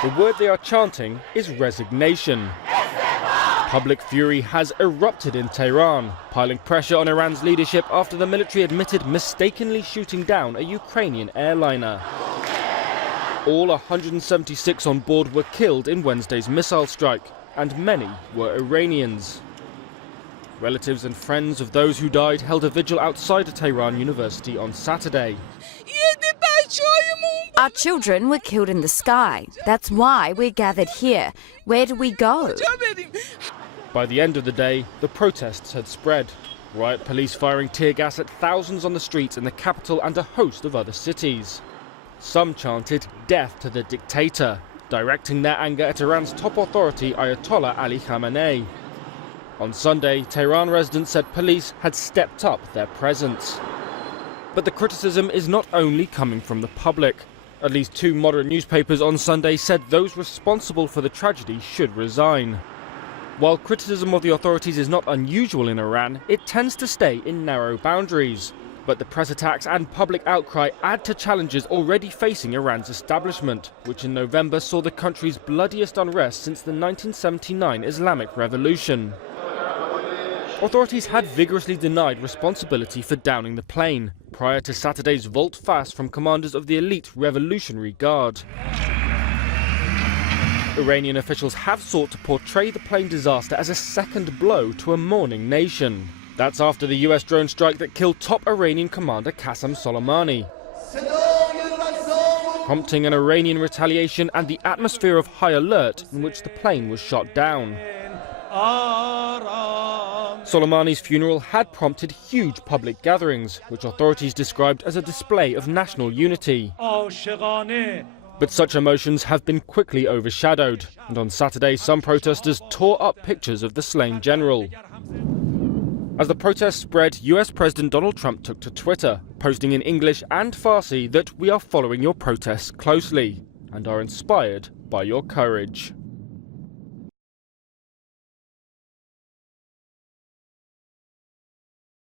The word they are chanting is resignation. Public fury has erupted in Tehran, piling pressure on Iran's leadership after the military admitted mistakenly shooting down a Ukrainian airliner. All 176 on board were killed in Wednesday's missile strike, and many were Iranians. Relatives and friends of those who died held a vigil outside a Tehran university on Saturday. Our children were killed in the sky. That's why we're gathered here. Where do we go? By the end of the day, the protests had spread. Riot police firing tear gas at thousands on the streets in the capital and a host of other cities. Some chanted "Death to the dictator," directing their anger at Iran's top authority Ayatollah Ali Khamenei. On Sunday, Tehran residents said police had stepped up their presence. But the criticism is not only coming from the public. At least 2 moderate newspapers on Sunday said those responsible for the tragedy should resign. While criticism of the authorities is not unusual in Iran, it tends to stay in narrow boundaries. But the press attacks and public outcry add to challenges already facing Iran's establishment, which in November saw the country's bloodiest unrest since the 1979 Islamic Revolution. Authorities had vigorously denied responsibility for downing the plane, prior to Saturday's volte-face from commanders of the elite Revolutionary Guard. Iranian officials have sought to portray the plane disaster as a second blow to a mourning nation. That's after the US drone strike that killed top Iranian commander Qasem Soleimani, prompting an Iranian retaliation and the atmosphere of high alert in which the plane was shot down. Soleimani's funeral had prompted huge public gatherings, which authorities described as a display of national unity. But such emotions have been quickly overshadowed, and on Saturday some protesters tore up pictures of the slain general. As the protests spread, US President Donald Trump took to Twitter, posting in English and Farsi that we are following your protests closely and are inspired by your courage.